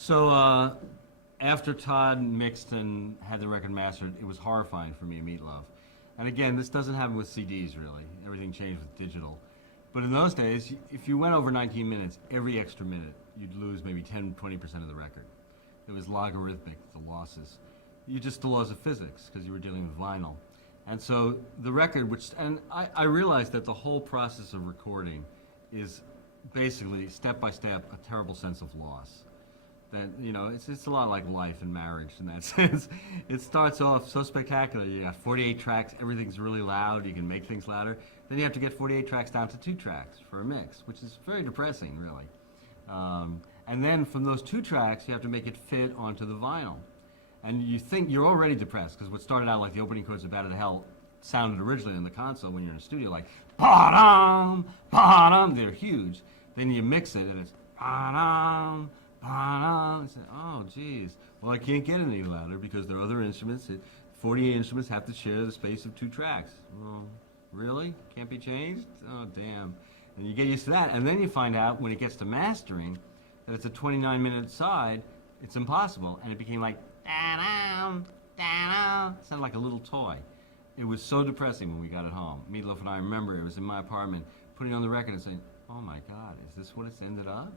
So after Todd mixed and had the record mastered, it was horrifying for me and Meatloaf. And again, this doesn't happen with CDs really. Everything changed with digital. But in those days, if you went over 19 minutes, every extra minute, you'd lose maybe 10, 20% of the record. It was logarithmic, the losses. You just the laws of physics, because you were dealing with vinyl. And so the record, I realized that the whole process of recording is basically, step by step, a terrible sense of loss. That, it's a lot like life and marriage in that sense. It starts off so spectacular. You got 48 tracks, everything's really loud, you can make things louder. Then you have to get 48 tracks down to 2 tracks for a mix, which is very depressing, really. And then from those 2 tracks, you have to make it fit onto the vinyl. And you think you're already depressed, because what started out like the opening chords of Bat of the Hell sounded originally in the console when you're in a studio like, ba-dum, ba-dum, they're huge. Then you mix it, and it's ba-dum, ba-dum. Say, oh, geez. Well, I can't get any louder because there are other instruments. 48 instruments have to share the space of 2 tracks. Well, really? Can't be changed? Oh, damn. And you get used to that, and then you find out when it gets to mastering that it's a 29-minute side, it's impossible, and it became like, da-dum, da-dum. It sounded like a little toy. It was so depressing when we got it home. Meatloaf and I remember it was in my apartment, putting on the record and saying, oh my God, is this what it's ended up?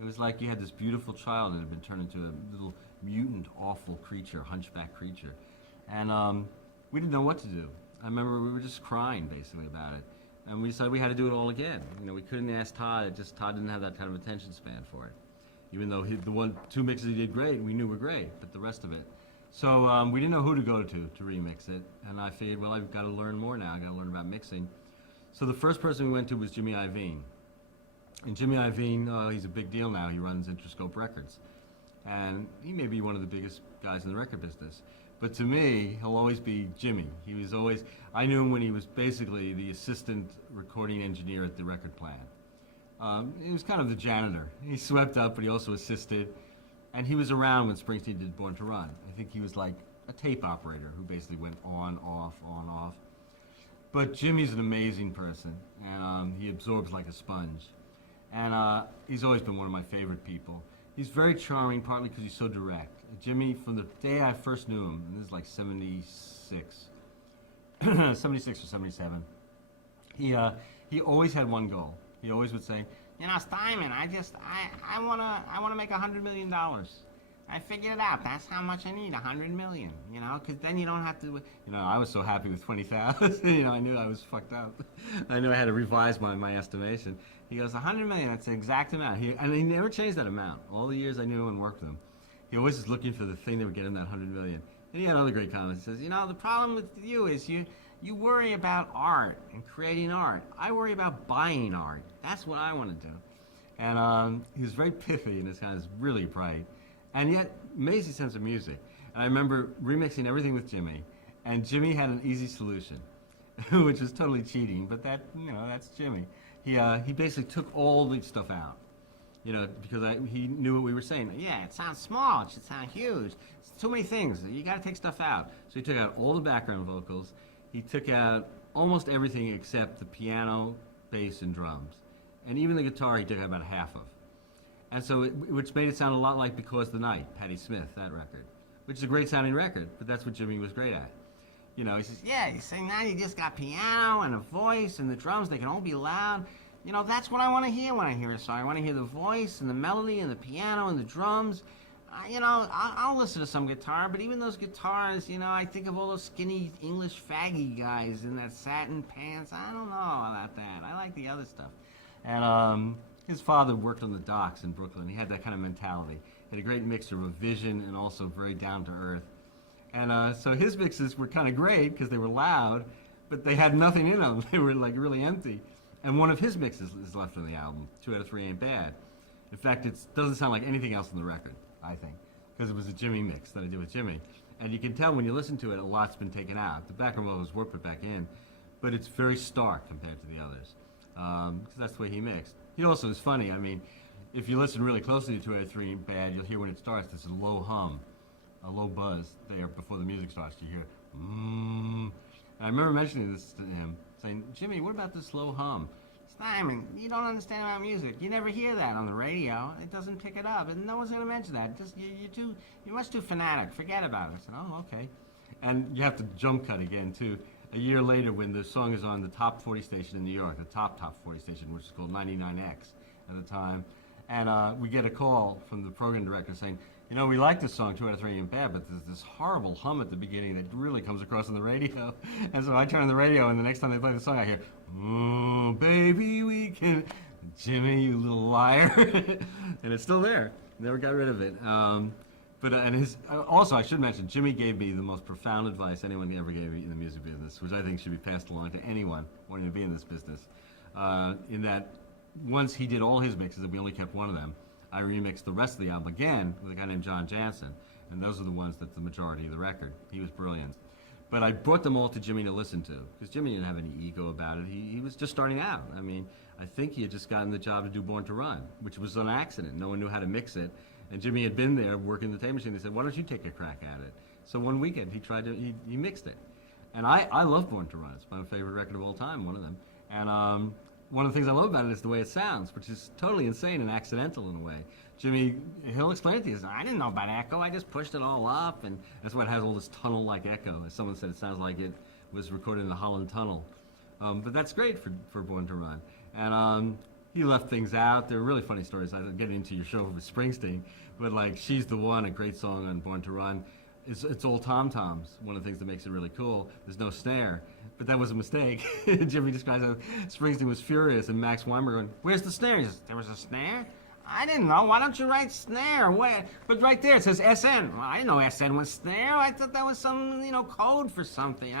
It was like you had this beautiful child that had been turned into a little mutant, awful creature, hunchback creature. And we didn't know what to do. I remember we were just crying, basically, about it. And we decided we had to do it all again. We couldn't ask Todd. Todd didn't have that kind of attention span for it. Even though the 2 mixes he did great, we knew were great, but the rest of it. So we didn't know who to go to remix it. And I figured, well, I've got to learn more now. I've got to learn about mixing. So the first person we went to was Jimmy Iovine. And Jimmy Iovine, he's a big deal now. He runs Interscope Records. And he may be one of the biggest guys in the record business. But to me, he'll always be Jimmy. He was always, I knew him when he was basically the assistant recording engineer at the record plant. He was kind of the janitor. He swept up, but he also assisted. And he was around when Springsteen did Born to Run. I think he was like a tape operator who basically went on, off, on, off. But Jimmy's an amazing person, and he absorbs like a sponge. And he's always been one of my favorite people. He's very charming, partly because he's so direct. Jimmy, from the day I first knew him, and this is like 76, 76 or 77, he always had one goal. He always would say, Steinman, I wanna make $100 million. I figured it out. That's how much I need, $100 million, because then you don't have to, I was so happy with 20,000, I knew I was fucked up. I knew I had to revise my estimation. He goes, $100 million, that's the exact amount. And he never changed that amount. All the years I knew him and worked with him. He always was looking for the thing that would get him that $100 million. And he had other great comments. He says, the problem with you is you worry about art and creating art. I worry about buying art. That's what I want to do. And he was very pithy and this guy was really bright. And yet, amazing sense of music. And I remember remixing everything with Jimmy. And Jimmy had an easy solution, which was totally cheating, but that's Jimmy. He basically took all the stuff out, because he knew what we were saying. Yeah, it sounds small. It should sound huge. It's too many things. You got to take stuff out. So he took out all the background vocals. He took out almost everything except the piano, bass, and drums. And even the guitar he took out about half of. And so, which made it sound a lot like Because the Night, Patti Smith, that record, which is a great sounding record, but that's what Jimmy was great at. He says, yeah, you say now you just got piano and a voice and the drums, they can all be loud. That's what I want to hear when I hear a song. I want to hear the voice and the melody and the piano and the drums. I'll listen to some guitar, but even those guitars, I think of all those skinny English faggy guys in that satin pants. I don't know about that. I like the other stuff. And his father worked on the docks in Brooklyn. He had that kind of mentality. He had a great mixture of vision and also very down to earth. And so his mixes were kind of great because they were loud, but they had nothing in them. They were like really empty. And one of his mixes is left on the album. 2 out of 3 ain't bad. In fact, it doesn't sound like anything else on the record, I think, because it was a Jimmy mix that I did with Jimmy. And you can tell when you listen to it, a lot's been taken out. The background vocals were put back in, but it's very stark compared to the others, because that's the way he mixed. He also is funny. I mean, if you listen really closely to 2 out of 3 ain't bad, you'll hear when it starts, there's a low hum, a low buzz there before the music starts. You hear, And I remember mentioning this to him, saying, Jimmy, what about this low hum? Steinman, you don't understand about music. You never hear that on the radio. It doesn't pick it up, and no one's going to mention that. Just you're much too fanatic. Forget about it. I said, oh, okay. And you have to jump cut again too. A year later, when the song is on the top 40 station in New York, the top 40 station, which is called 99X at the time, and we get a call from the program director saying, you know, we like this song, 2 out of 3 ain't bad, but there's this horrible hum at the beginning that really comes across on the radio. And so I turn on the radio, and the next time they play the song, I hear, oh, baby, we can, Jimmy, you little liar. And it's still there. Never got rid of it. Also, I should mention, Jimmy gave me the most profound advice anyone ever gave me in the music business, which I think should be passed along to anyone wanting to be in this business. In that, once he did all his mixes, and we only kept one of them, I remixed the rest of the album again with a guy named John Jansen, and those are the ones that's the majority of the record. He was brilliant. But I brought them all to Jimmy to listen to, because Jimmy didn't have any ego about it. He was just starting out. I mean, I think he had just gotten the job to do Born to Run, which was an accident. No one knew how to mix it. And Jimmy had been there working the tape machine. They said, why don't you take a crack at it? So one weekend he mixed it. And I love Born to Run. It's my favorite record of all time, one of them. And one of the things I love about it is the way it sounds, which is totally insane and accidental in a way. Jimmy, he'll explain it to you. He says, I didn't know about echo. I just pushed it all up, and that's why it has all this tunnel-like echo. As someone said, it sounds like it was recorded in the Holland Tunnel. But that's great for Born to Run. And he left things out. There are really funny stories. I don't get into your show with Springsteen, but like She's the One, a great song on Born to Run. It's all tom-toms, one of the things that makes it really cool. There's no snare, but that was a mistake. Jimmy describes how Springsteen was furious, and Max Weinberg going, where's the snare? He says, there was a snare? I didn't know. Why don't you write snare? Where? But right there it says SN. Well, I didn't know SN was snare. I thought that was some, code for something.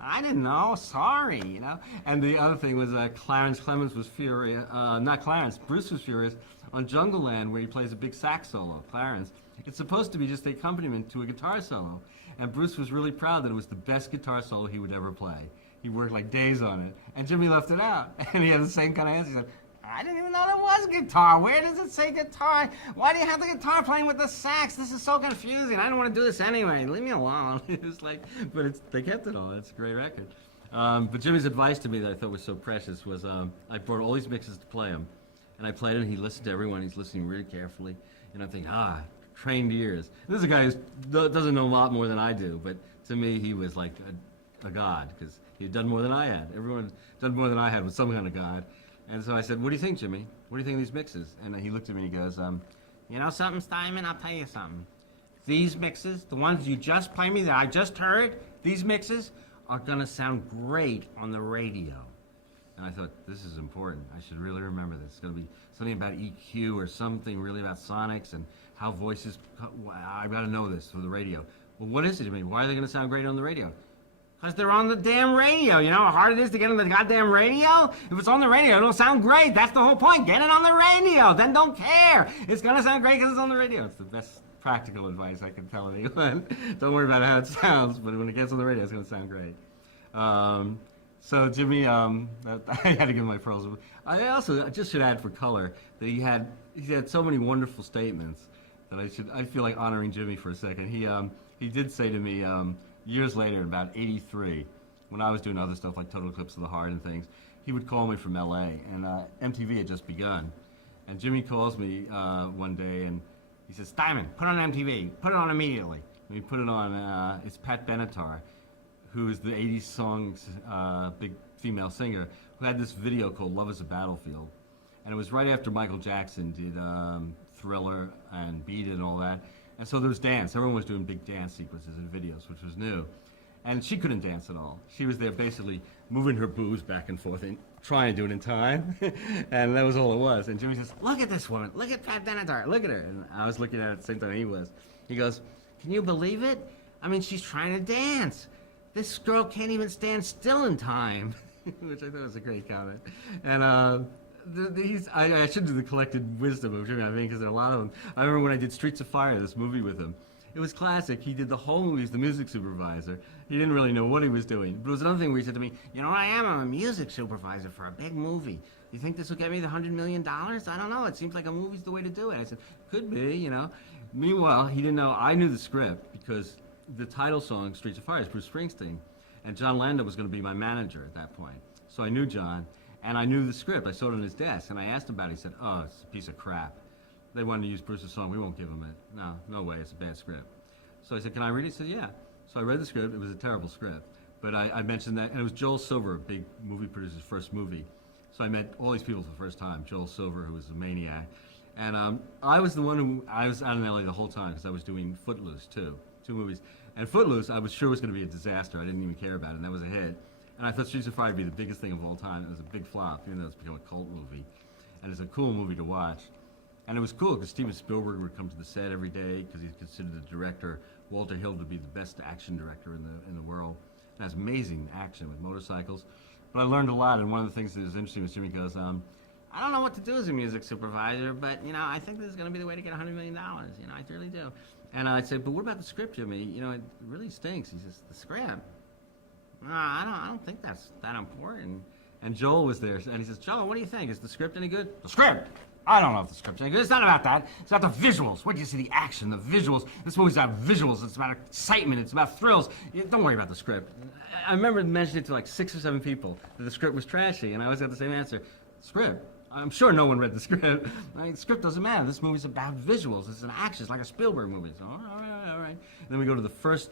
I didn't know. Sorry, And the other thing was Clarence Clemens was furious. Not Clarence. Bruce was furious on Jungle Land, where he plays a big sax solo. Clarence. It's supposed to be just the accompaniment to a guitar solo. And Bruce was really proud that it was the best guitar solo he would ever play. He worked like days on it. And Jimmy left it out. And he had the same kind of answer. He said, I didn't even know there was guitar. Where does it say guitar? Why do you have the guitar playing with the sax? This is so confusing. I don't want to do this anyway. Leave me alone. It's like, but they kept it all. It's a great record. But Jimmy's advice to me that I thought was so precious was I brought all these mixes to play him. And I played it, and he listened to everyone. He's listening really carefully. And I'm thinking, trained ears. This is a guy who doesn't know a lot more than I do, but to me he was like a god, because he had done more than I had. Everyone had done more than I had with some kind of god. And so I said, what do you think, Jimmy? What do you think of these mixes? And he looked at me and he goes, you know something, Steinman? I'll tell you something. These mixes, the ones you just played me that I just heard, these mixes are going to sound great on the radio. And I thought, this is important. I should really remember this. It's going to be something about EQ or something really about sonics and how voices, I've got to know this for the radio. Well, what is it, Jimmy? Why are they going to sound great on the radio? Because they're on the damn radio. You know how hard it is to get on the goddamn radio? If it's on the radio, it'll sound great. That's the whole point. Get it on the radio. Then don't care. It's going to sound great because it's on the radio. It's the best practical advice I can tell anyone. Don't worry about how it sounds, but when it gets on the radio, it's going to sound great. So Jimmy, I had to give him my pearls. I just should add for color that he had so many wonderful statements that I feel like honoring Jimmy for a second. He did say to me years later, about '83, when I was doing other stuff like Total Eclipse of the Heart and things, he would call me from LA, and MTV had just begun. And Jimmy calls me one day and he says, Steinman, put on MTV, put it on immediately. And we put it on, it's Pat Benatar, who is the 80s songs big female singer, who had this video called Love is a Battlefield. And it was right after Michael Jackson did Thriller and Beat It and all that. And so there was dance. Everyone was doing big dance sequences and videos, which was new. And she couldn't dance at all. She was there basically moving her boobs back and forth and trying to do it in time. And that was all it was. And Jimmy says, look at this woman. Look at Pat Benatar. Look at her. And I was looking at it at the same time he was. He goes, can you believe it? I mean, she's trying to dance. This girl can't even stand still in time. Which I thought was a great comment. And I should do the collected wisdom of Jimmy Iovine, because there are a lot of them. I remember when I did Streets of Fire, this movie with him. It was classic. He did the whole movie as the music supervisor. He didn't really know what he was doing. But it was another thing where he said to me, you know what I am? I'm a music supervisor for a big movie. You think this will get me the $100 million? I don't know. It seems like a movie's the way to do it. I said, could be, Meanwhile, he didn't know. I knew the script because the title song, Streets of Fire, is Bruce Springsteen. And John Landau was going to be my manager at that point. So I knew John. And I knew the script. I saw it on his desk, and I asked him about it. He said, "Oh, it's a piece of crap. They wanted to use Bruce's song. We won't give him it. No, no way. It's a bad script." So I said, "Can I read it?" He said, "Yeah." So I read the script. It was a terrible script. But I mentioned that, and it was Joel Silver, a big movie producer's first movie. So I met all these people for the first time. Joel Silver, who was a maniac. And I was the one who, I was out in LA the whole time because I was doing Footloose too, 2 movies. And Footloose, I was sure was going to be a disaster. I didn't even care about it, and that was a hit. And I thought Streets of Fire would be the biggest thing of all time. It was a big flop, even though it's become a cult movie. And it's a cool movie to watch. And it was cool because Steven Spielberg would come to the set every day because he's considered the director. Walter Hill to be the best action director in the world. And has amazing action with motorcycles. But I learned a lot, and one of the things that was interesting was Jimmy goes, I don't know what to do as a music supervisor, but, I think this is going to be the way to get $100 million. I really do. And I said, but what about the script, Jimmy? It really stinks. He says, the script? I don't think that's that important. And Joel was there, and he says, Joel, what do you think? Is the script any good? The script? I don't know if the script's any good. It's not about that. It's about the visuals. What do you see? The action, the visuals. This movie's about visuals. It's about excitement. It's about thrills. Don't worry about the script. I remember mentioning it to like 6 or 7 people that the script was trashy, and I always got the same answer. Script? I'm sure no one read the script. The script doesn't matter. This movie's about visuals. It's an action. It's like a Spielberg movie. So, all right. And then we go to the first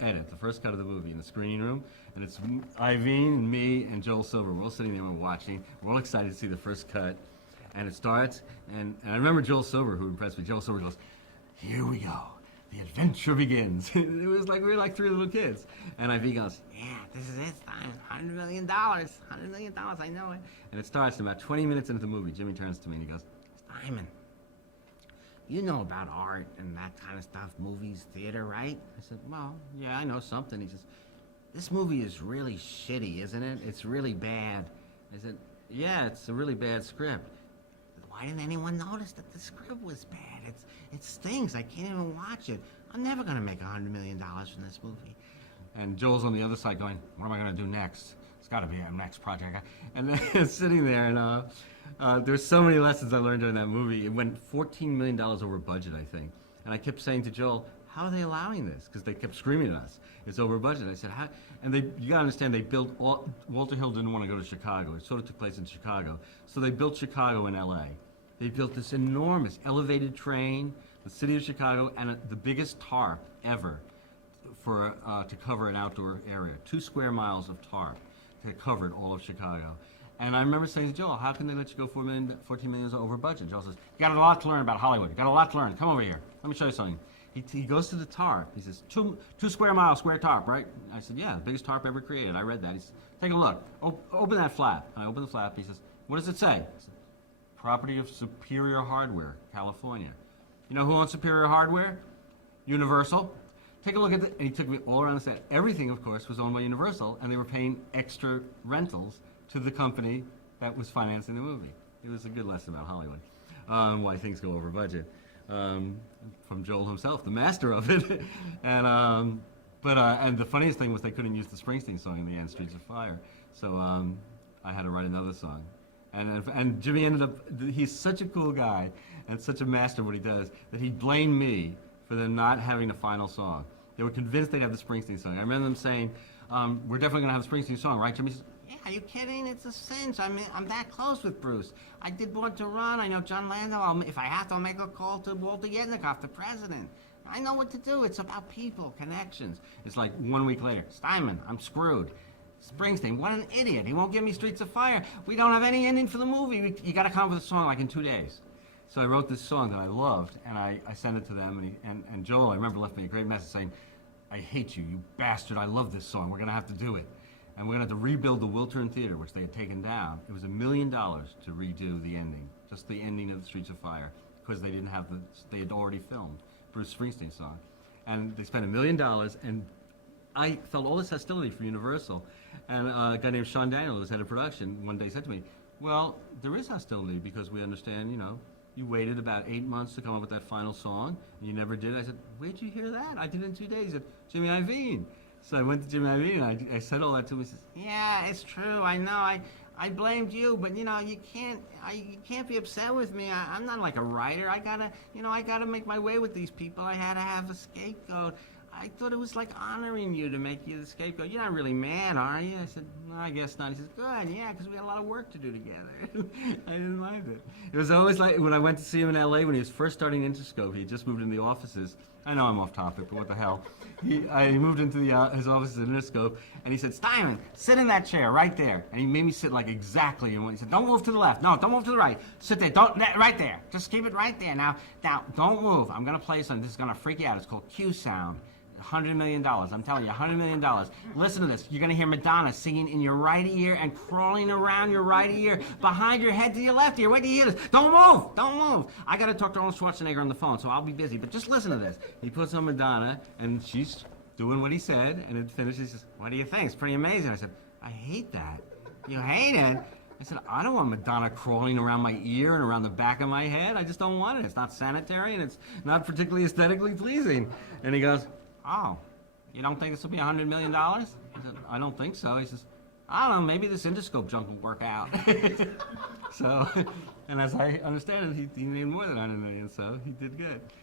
edit, the first cut of the movie in the screening room, and it's Iovine, me, and Joel Silver. We're all sitting there and we're watching. We're all excited to see the first cut. And it starts, and I remember Joel Silver, who impressed me. Joel Silver goes, here we go. The adventure begins. It was like we were like 3 little kids. And IV goes, yeah, this is it, Steinman. $100 million. $100 million, I know it. And it starts, and about 20 minutes into the movie, Jimmy turns to me and he goes, Steinman, you know about art and that kind of stuff, movies, theater, right? I said, well, yeah, I know something. He says, this movie is really shitty, isn't it? It's really bad. I said, yeah, it's a really bad script. Why didn't anyone notice that the script was bad? It stings. I can't even watch it. I'm never going to make $100 million from this movie. And Joel's on the other side going, what am I going to do next? It's got to be our next project. And then sitting there, and there's so many lessons I learned during that movie. It went $14 million over budget, I think. And I kept saying to Joel, how are they allowing this? Because they kept screaming at us. It's over budget. I said, how? And you got to understand, they built, Walter Hill didn't want to go to Chicago. It sort of took place in Chicago. So they built Chicago in LA. They built this enormous elevated train, the city of Chicago, and the biggest tarp ever to cover an outdoor area. 2 square miles of tarp that covered all of Chicago. And I remember saying to Joel, how can they let you go $14 million over budget? Joel says, you got a lot to learn about Hollywood. You got a lot to learn. Come over here. Let me show you something. He goes to the tarp. He says, 2 square mile, square tarp, right? I said, yeah, biggest tarp ever created. I read that. He says, take a look. Open that flap. And I open the flap. He says, what does it say? I said, property of Superior Hardware, California. You know who owns Superior Hardware? Universal. Take a look at it. And he took me all around the set. Everything, of course, was owned by Universal, and they were paying extra rentals to the company that was financing the movie. It was a good lesson about Hollywood, why things go over budget. From Joel himself, the master of it. And the funniest thing was they couldn't use the Springsteen song in the end, Streets of Fire. So I had to write another song. And Jimmy ended up, he's such a cool guy and such a master of what he does that he blamed me for them not having the final song. They were convinced they'd have the Springsteen song. I remember them saying, we're definitely going to have the Springsteen song, right? Jimmy says, yeah, are you kidding? It's a cinch. I mean, I'm that close with Bruce. I did Born to Run. I know John Landau. If I have to, I'll make a call to Walter Yetnikoff, the president. I know what to do. It's about people, connections. It's like 1 week later, Steinman, I'm screwed. Springsteen, what an idiot. He won't give me Streets of Fire. We don't have any ending for the movie. You got to come up with a song like in 2 days. So I wrote this song that I loved, and I sent it to them. And Joel, I remember, left me a great message saying, I hate you, you bastard. I love this song. We're going to have to do it. And we're going to have to rebuild the Wiltern Theater, which they had taken down. It was $1 million to redo the ending, just the ending of the Streets of Fire, because they didn't have they had already filmed Bruce Springsteen's song. And they spent $1 million, and I felt all this hostility for Universal. And a guy named Sean Daniel, who was head of production, one day said to me, well, there is hostility because we understand, you waited about 8 months to come up with that final song, and you never did. I said, where'd you hear that? I did it in 2 days. He said, Jimmy Iovine. So I went to Jimmy Iovine, and I said all that to him. He says, yeah, it's true. I know. I blamed you, but you can't be upset with me. I'm not like a writer. I gotta make my way with these people. I had to have a scapegoat. I thought it was like honoring you to make you the scapegoat. You're not really mad, are you? I said, no, I guess not. He says, good, yeah, because we had a lot of work to do together. I didn't mind it. It was always like when I went to see him in L.A. when he was first starting Interscope. He had just moved into the offices. I know I'm off topic, but what the hell. I moved into his offices at Interscope, and he said, Steinman, sit in that chair right there. And he made me sit like exactly. And he said, don't move to the left. No, don't move to the right. Sit there. Right there. Just keep it right there. Now, don't move. I'm going to play something. This is going to freak you out. It's called Q Sound. $100 million. I'm telling you, $100 million. Listen to this. You're going to hear Madonna singing in your right ear and crawling around your right ear, behind your head to your left ear. Wait till you hear this. Don't move. Don't move. I got to talk to Arnold Schwarzenegger on the phone, so I'll be busy. But just listen to this. He puts on Madonna, and she's doing what he said, and it finishes. He says, what do you think? It's pretty amazing. I said, I hate that. You hate it? I said, I don't want Madonna crawling around my ear and around the back of my head. I just don't want it. It's not sanitary, and it's not particularly aesthetically pleasing. And he goes, oh, you don't think this will be $100 million? I said, I don't think so. He says, I don't know, maybe this Interscope junk will work out. So, and as I understand it, he made more than $100 million, so he did good.